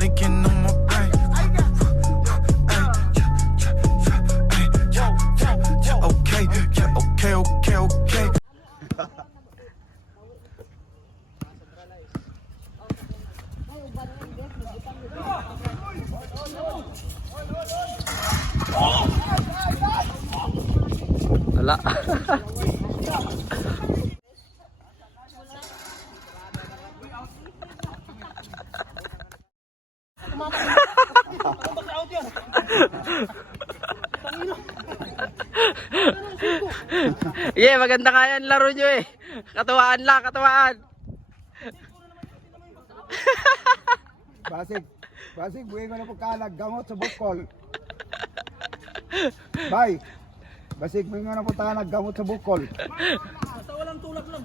Linking on my brain. Okay, okay, okay, okay. Wala. Yeah, maganda kaya ang laro nyo eh. Katuwaan lang, katuwaan. Basig, buhay ko na pagkalag, gamot sa bukol. Bye. Basig, buhay ko na pagkalag, gamot sa bukol. Basta walang tulak lang.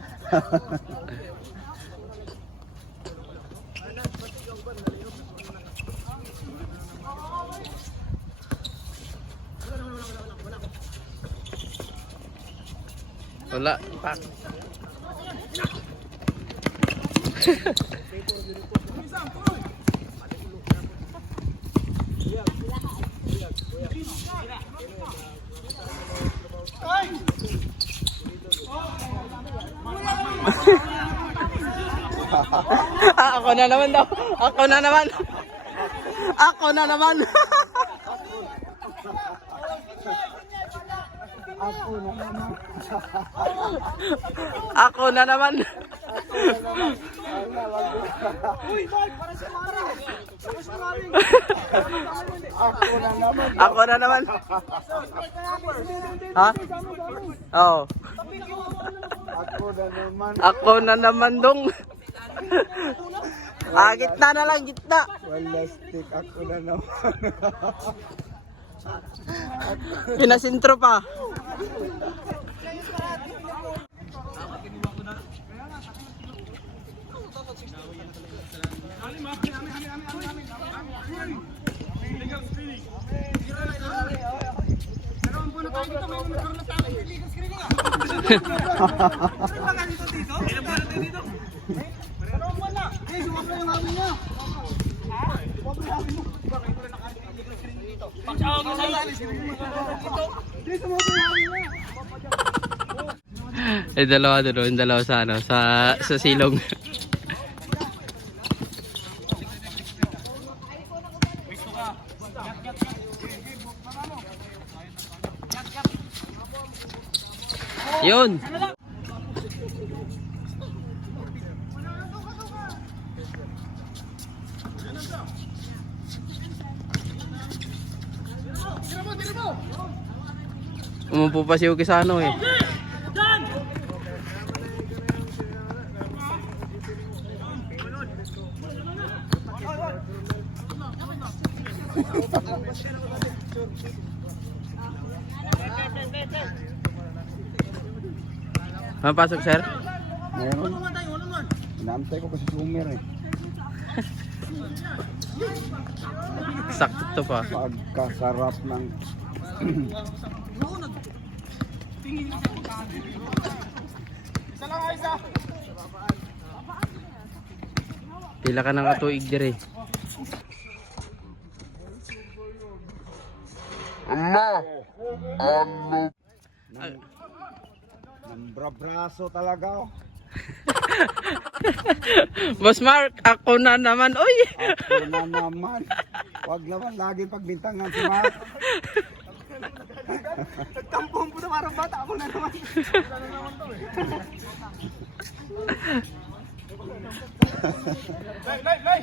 Wala. Pak. Ako na naman daw. Ako na naman. Ako na naman. Ako na naman. Uy, Mark, para sa Mara. Para sa Mara. Ako na naman. Ha? Oo. Ako na naman dong. Gitna na lang, gitna. Wala stick, ako na naman. Pinasintro pa. Dalawa doon, yung dalawa sa ano, sa silong. Yun. Umupo pa si Uki sa ano eh. Mapasok, sir? Meron. Inaantay ko kasi sumer eh. Sakto pa. Pagkasarap ng... Pila ka nang katuig dire. Nambrabraso talaga oh. Boss Mark, ako na naman. Oy! Ako na naman. Wag naman lagi pagbintangan si Mark. Nagtampong po na parang bata. Ako na naman. Ako na naman to eh. Lay!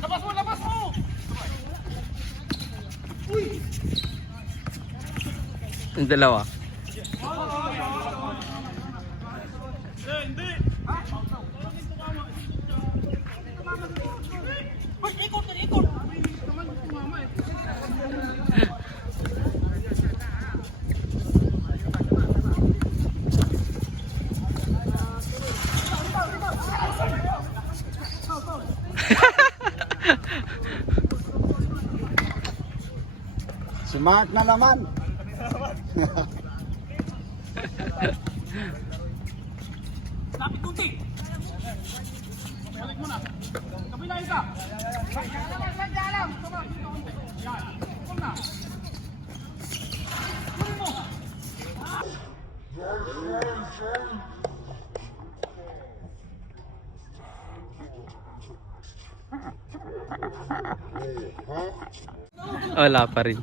Labas mo! Yung dalawa. Hindi! Ikot! Smart na naman. Wala pa rin.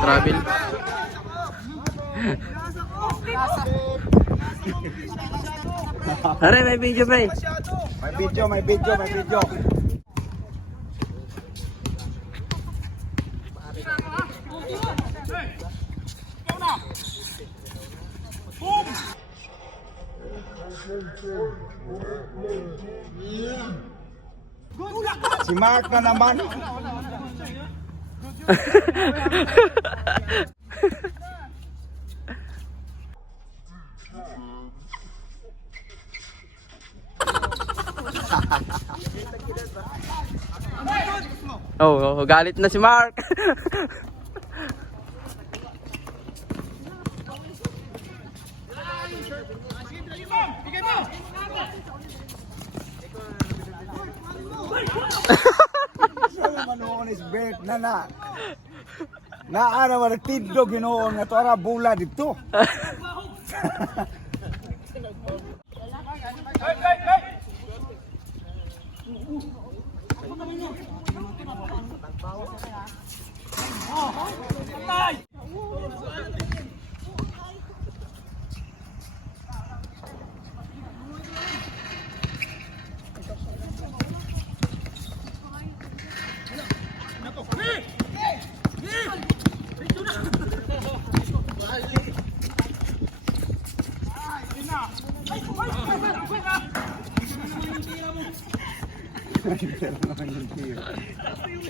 Travel. Aray, may video pa eh. May video, may video, may video. Si Mark na naman. Oh, galit na si Mark. Manoon is bet na. Naana man tidlo ginoon nga to ara bula dito.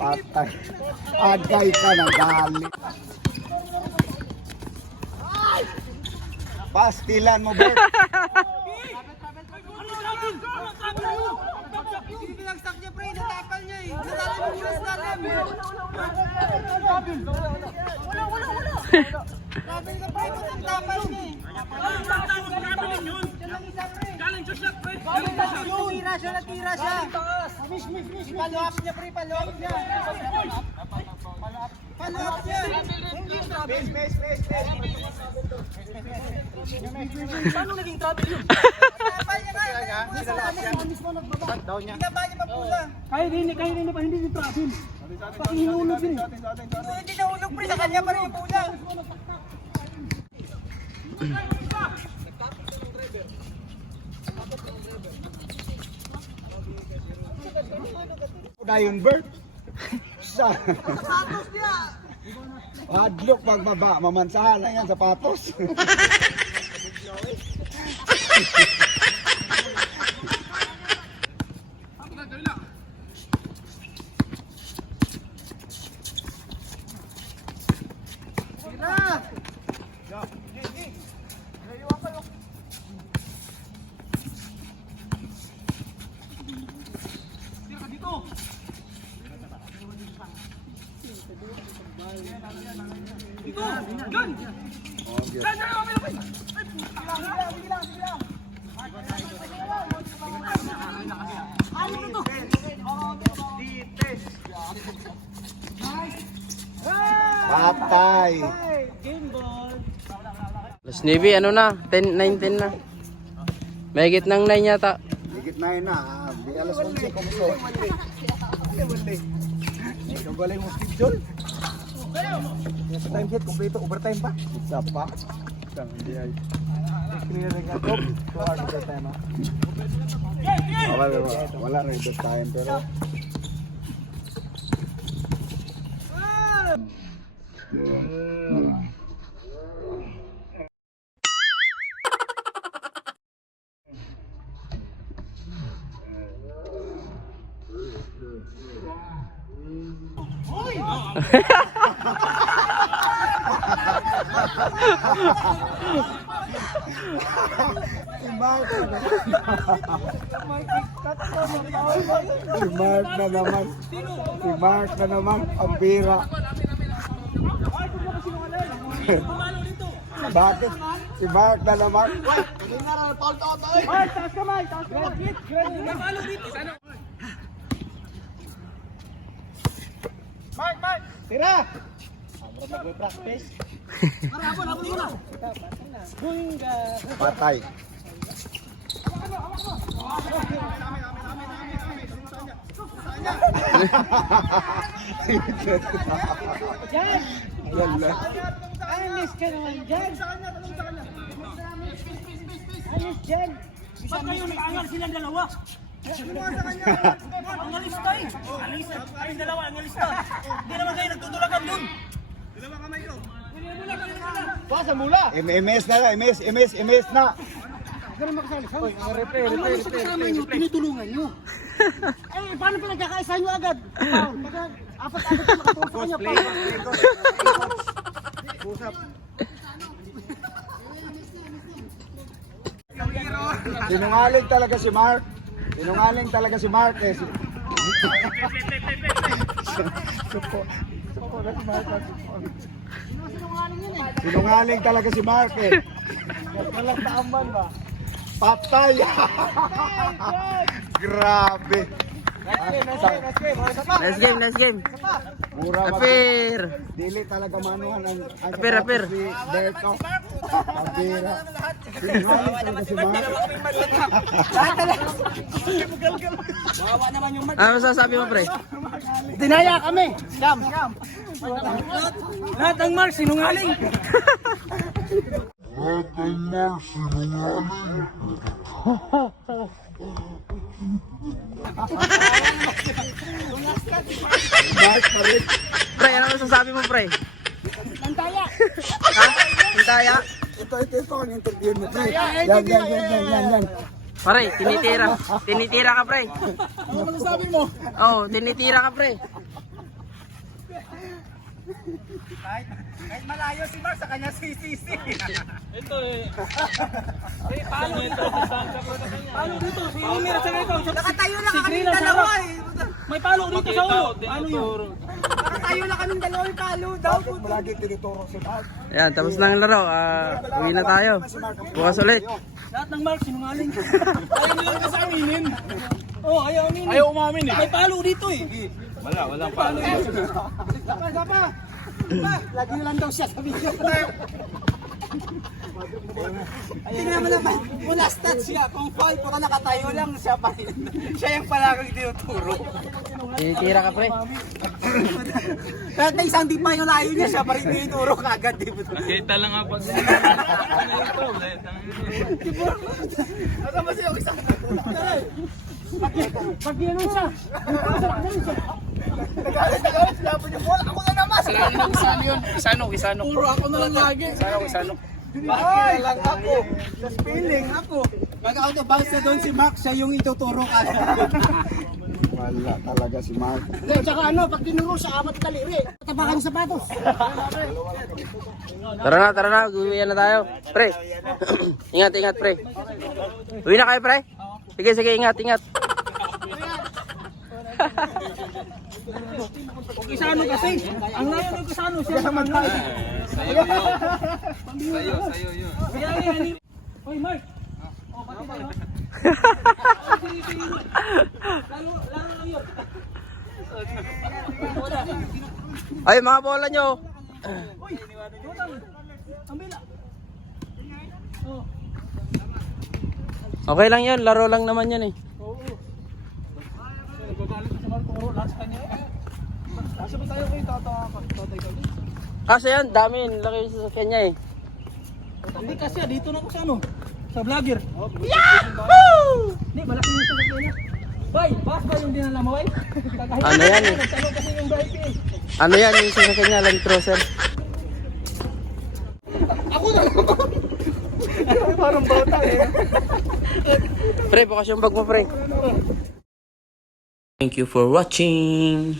Patay. Agay ka na galit. Pastilan mo, Bert. Pinagsak niya, pre. Natapal niya eh. Nalalim mo yung lalim. Wala. Grabe ka, pre. Natapal niya eh. Natira siya. Follow up niya, pre. Follow up niya. Paano naging trouble yun? Binaba niya pa pula. Kaya rin na pa hindi yung trouble. Bakit hinulog yun? Hindi nahulog pre, sa kanya pa rin yung pula. Dayon bird. Sa. Padlock pagbaba, mamansahan na yan sapatos. Patay. Alas 9, ano na? 10, 9, 10 na. Mahigit ng 9 yata. Higit na yun na. Di alas 11 kung gusto. Ikaw galing mo schedule. Sa time hit, kompleto, overtime pa. Isa pa. Hindi ay. Wala rin overtime pero Si Mark na naman, ang pira. Bakit? Si Mark na naman. Taas kamay, taas kamay. Mark! Tira! Mag-practice. Habol muna. Patay. Yan! Wala. Alis ka naman dyan! Alis dyan! Ba't kayo nag-angal silang dalawa? Ang alis tayo! Alis dalawa, ang alis tayo! Hindi naman kayo nagtutulakan dun! Dalawa kamay ko! Pasa mula! MS na lang, MS na. Ganun makasali. Ang alis sa kasama nyo, tinutulungan nyo. Eh, paano pinagkakaisa nyo agad? Apat-apat na makatulog sa kanya. Sinungaling talaga si Mark. Sinungaling talaga si Mark eh. Sinungaling talaga si Mark eh. Walang taaman ba? Patay! Grabe! Nice game. Mura Apir! Dili talaga manuhan ang Apir. si Berto. Apira. Sinungaling talaga si Mark. Ano masasabi mo, pre? Dinaya kami! Scam! Lahat ng Mark, sinungaling! Mark pa rin. Pre, ano masasabi mo, pre? Nantaya! Ha? Hintaya? Ito ang interview mo. Yan. Pare, tinitira ka, pre. Ano masasabi mo? Oo, tinitira ka, pre. Kahit malayo si Mark, sa kanya sisisi. Ito eh. Paano dito? Paano dito? Si Mira sa ito. Nakatayo na kami dalawa eh. May palo dito sa ulo. Paano yun? Nakatayo na kami dalawa yung palo daw. Bakit mo lagi tinuturo si Mark? Ayan, tapos na ang laro. Uwi na tayo. Bukas ulit. Lahat ng Mark, sinungaling. Ayaw nila kasi aminin. Oo, ayaw aminin. Ayaw umamin eh. May palo dito eh. Walang palo. Sapa. Lagi na lang daw siya sa video. Tingnan mo naman, mula stats siya. Kung foul, pura nakatayo lang siya pa rin. Siya yung palaging tinuturo. Titira ka, pre. Kahit na isang di pa yung layo niya, siya pa rin tinuturo kagad. Kita lang nga pag Ano ba siya yung isang pag ginanong siya. Nagalit, laban yung bola. Ako na naman. Isano. Puro ako na lang lagi. Isano. Ay, lang ako. Sa spelling, ako. Mag-out of bounds na doon si Max, siya yung ituturo ka. Wala talaga si Mark. Tsaka ano, pag tinuro siya, apat daliri. Tapakan ng sapatos. Tara na. Uwi na tayo. Pre. Ingat, pre. Uwi na kayo, pre. Sige, ingat. Kisano kasi. Ang layo ng Kisano siya sa Magpay. Sayo yun. Hoy, Mark. Oh, pati tayo. Laro lang yun. Ay, mga bola nyo. Hoy, ang bila. Oh. Okay lang yun. Laro lang naman yan eh. Oo. Nagagalit sa Mark Oro, last kanya. Asa ba tayo kayo tatay ka? Kasi yan, dami. Laki sa Kenya eh. Hindi kasi dito na ako sa ano? Sa vlogger. Yahoo! Hindi, malaki yung sasakyan. Bay, pass ba yung dinala mo, bay? Ano yan eh? Nagtanong kasi yung bike eh. Ano yan? Yung sa Kenya, Land Cruiser. Ako na! Parang bata eh. Pre, bukas yung bag mo, pre. Thank you for watching.